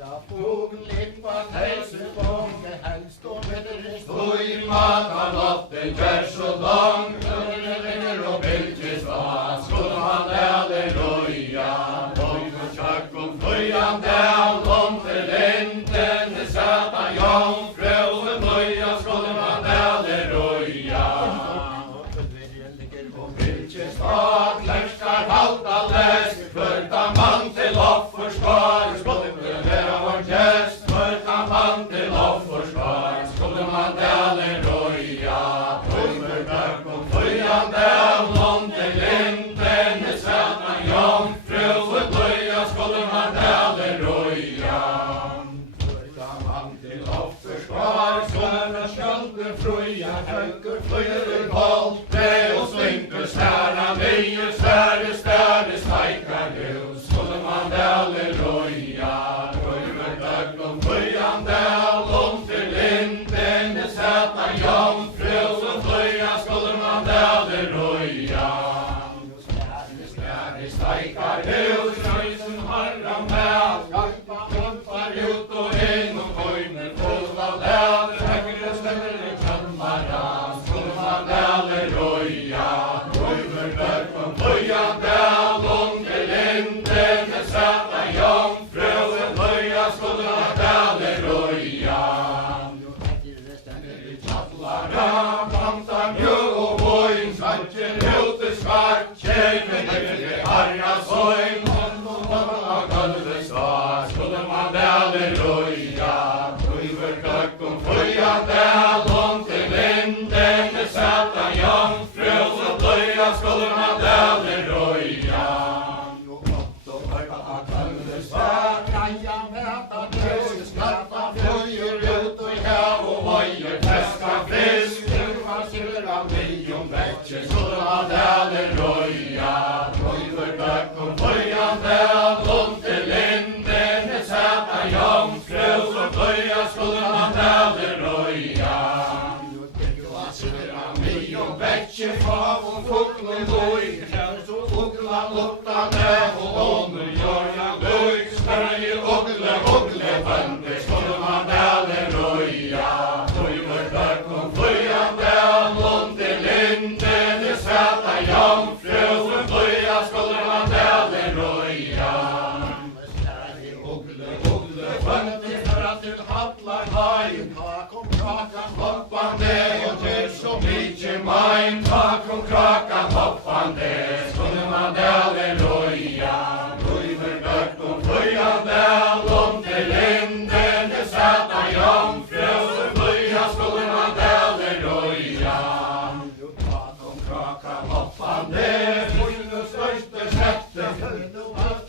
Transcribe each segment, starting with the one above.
Bara fågel på hälsebånge, helst och bedrest. Och i matan upp den gör så lång, över och bildes vad, skulle man halleluja. Oj och tjack och flöjande av långt till linden, det satt jungfru och blöja, skulle man halleluja. Och bildes vad, läskar halta läsk, förta man till offerskar, skulle det vara gäst, förta man till offerskar, skulle man halleluja. Tröjmörk och flöjande av långt till linden, det satt jungfru och blöja, skulle man halleluja. Förta man till offerskar, skulle skölden fröja, höger flöjer kolte och slinker skära nio större stejkar hus, skulle man halleluja. Tröjmörk och flöjande av långt till linden, det satt jungfru och blöja, skulle man halleluja. Stejkar hus, röjsen harra med, skarpa klumpar ut och in och höjner full av läder, högre ställer kammara, skulle man halleluja. Tröjmörk och flöjande av långt till linden, det satt jungfru och blöja, skulle man halleluja. Plantar mjög och vojn, svanken ute svart, tjejmen det harra sång, och gulvet svar, skulle man halleluja. Tröjmörk och flöjande långt till linden, det satt jungfru och blöja, skulle man halleluja. Raja mäta tröst, skarpa Flöjer ut och i hav och vojer, fäska fisk, man syrra miljonväxer, skulle man halleluja. Tröjmörk och flöjande långt till linden, det satt jungfru och blöja, skulle man halleluja. Miljonväxer, fav och fågeln loj, så fåglar luktande och under jörjan loj, Sverige ugle vände, skulle man halleluja. Tröjmörk och flöjande långt till linden, det satt jungfru och blöja, skulle man halleluja. Ugle vände, för att till hattlar hajn, kom krakan hoppande, och till så mycket majn, kom krakan hoppande, skulle man halleluja. Tröjmörk och flöjande långt till linden, det satt jungfru och blöja, skulle man halleluja. Kom krakan hoppande, fullens största sätte,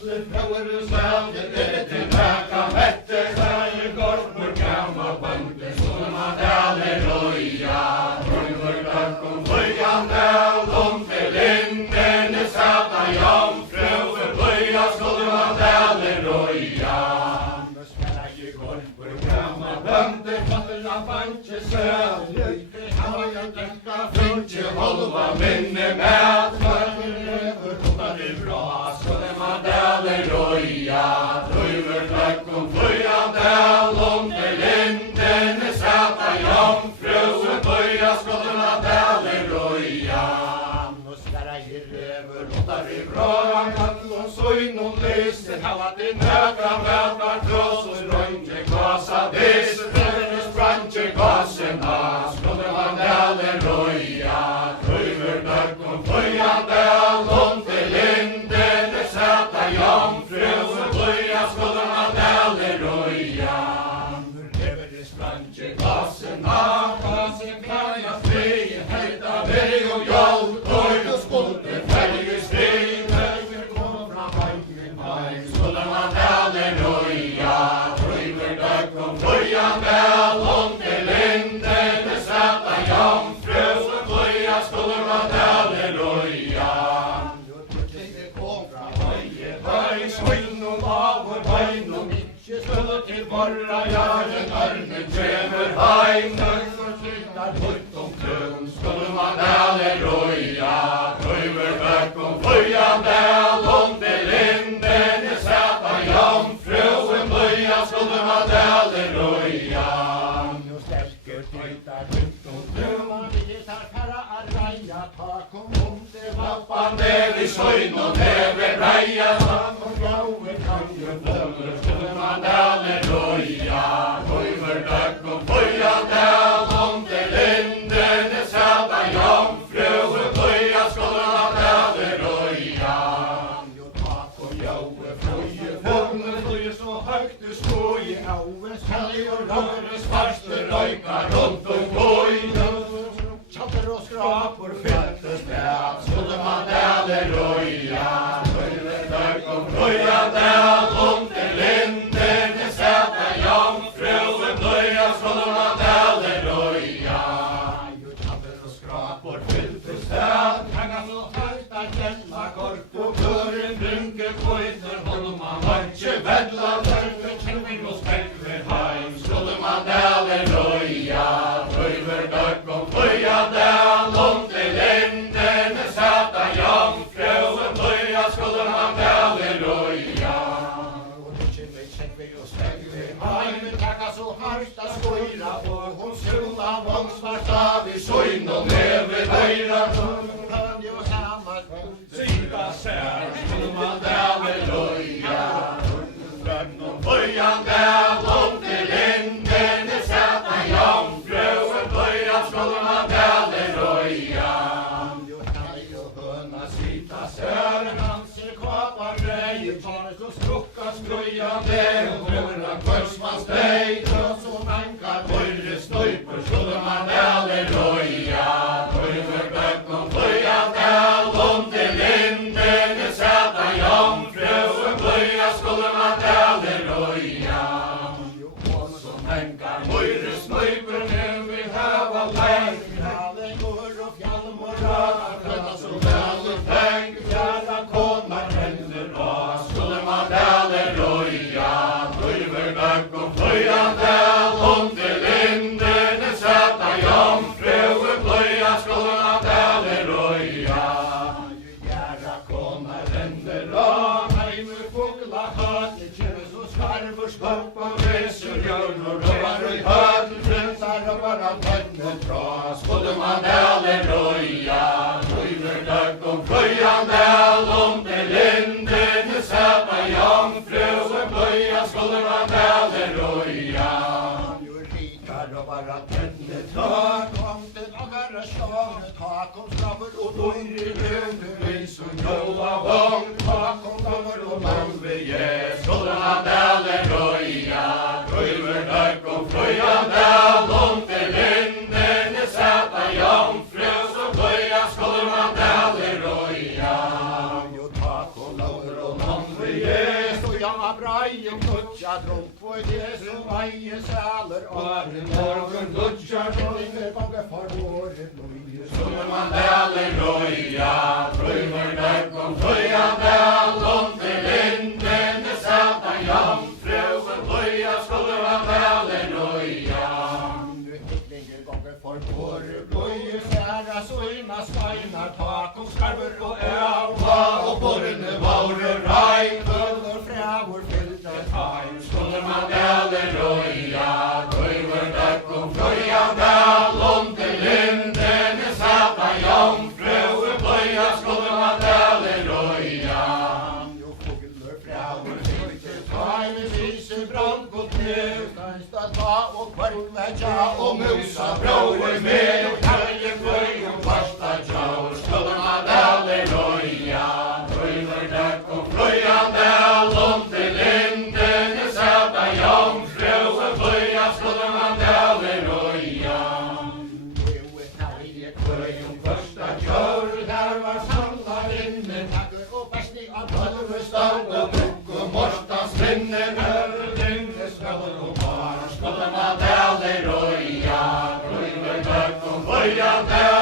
Följer säljer tillbaka mätte, Sverige gormor gammal bönte, skulle man halleluja. Tröjmörk och flöjande långt till linden, det satt jungfru och blöja, skulle man halleluja. Sverige gormor gammal bönte, fatterna fanns söd, hajan dräcka finche, holva minne med, Sverige över bra, skulle man halleluja. Tröjmörk och flöjande långt till linden, det satt jungfru och blöja, skulle man halleluja. Sverige över bra, kall och sojn och lyser, hava till nögra vädar, trots och spröntje gasa dis, spröntje gaserna, skulle man halleluja. Tröjmörk och flöjande långt till linden, det satt jungfru och blöja, skulle man halleluja. Spröntje gaserna, gasen kan jag fri, hejta dig och jag, och skulder färger strid, kom fram vajn, skulle man halleluja. Tröjmörk och flöjande långt till linden, det satt jungfru och blöja, skulle man halleluja. Kom fram vajn, skinn och av och vajn och mycket skulle till borra, ja, den armen trämer heim, och slittar högt omkring, skulle man halleluja. Tröjmörk och flöjande långt till linden, det satt jungfru och blöja, skulle man halleluja. Nu stärker tittar runt och man vetar herra arraja, ta kom om det Lappan det vi sjön och det vi breja. och jauer kan ju Dömer skulle man halleluja. Höjver döck och böjande om det linden är sätta jomfru. Böja skulle man halleluja. ju tak och jauer fröje Fången flyger så högt du står i jauers Kallig och röres farste röjkar runt och goj. chatter och skrapor fylltes med att Skulle man halleluja. Höjver döck och böjande om det linden är sätta jomfru. Böja skulle man halleluja. ju chatter och skrapor Fylltes där, hänga så högt att gälla korp och kören brunker kojter, håller man varje vädla, därför känner och spräcker heim. Skulle man halleluja, höjver döck och böja där, om till linden är sätta jomfru. Böja skulle man halleluja. och det känner vi och stänger heim tacka så högt att skoira och hon sula vångsvarta Vi sjön och näve höjra, hörde och samma sida sär. Skulle man halleluja, döck och böja där, om till linden är sätta jomfru. Böja skulle man halleluja. Skrujande och våra korsmans dej. Så mankar Böjre snöjper skulle man halleluja. Böjver döck och böja där, om till linden är sätta jomfru. Böja skulle man halleluja. Som hänkar böjre snöjper nu vi häva läng. Detta så väldigt tänk, fjärran kommer händer av. Skulle man halleluja. Böjver döck och böja där, om till linden är sätta jomfru. Böja skulle man halleluja. Gärna kommer händer av. Björn och rövar i hög, fränsar och bara tänder bra. Skulle man halleluja. Böjver döck och böja där, om till linden är sätta jomfru. Böja skulle man halleluja. Och då in i höger som Joa vång. Bakom damer och man begär. Skulle man halleluja. Böjver döck och böja där, om till linden är sätta jomfru. Så böja skulle man halleluja. Man begär. Brian Kutja drog på det som varje säler och Morgon gudjar ringer gånger för året skulle man halleluja. Böjver döck och böja där, om till linden är sätta jomfru. Böja skulle man halleluja. ringer gånger för året blöjer sära så ena steinar tak och skarver och Öva och borne vore raj. över frävor fyllde Heim skulle man halleluja. Böjver döck och böja där, om till linden är sätta jomfru. Böja skulle man halleluja. fåglar frävor fyllde time viser brand gått ner stad ta och kvartvätja Och musa bror med och kalje böj och första tjaur. Skulle man halleluja. Böjver döck och böja där, om till linden är sätta jomfru. Böja skulle man halleluja. Böj och första tjaur. Där var samlar inne tackor och bästning av Stad och bruk och morstans vinner. Över dygnet skall och bar. Skulle man halleluja. Böjver döck och böja där.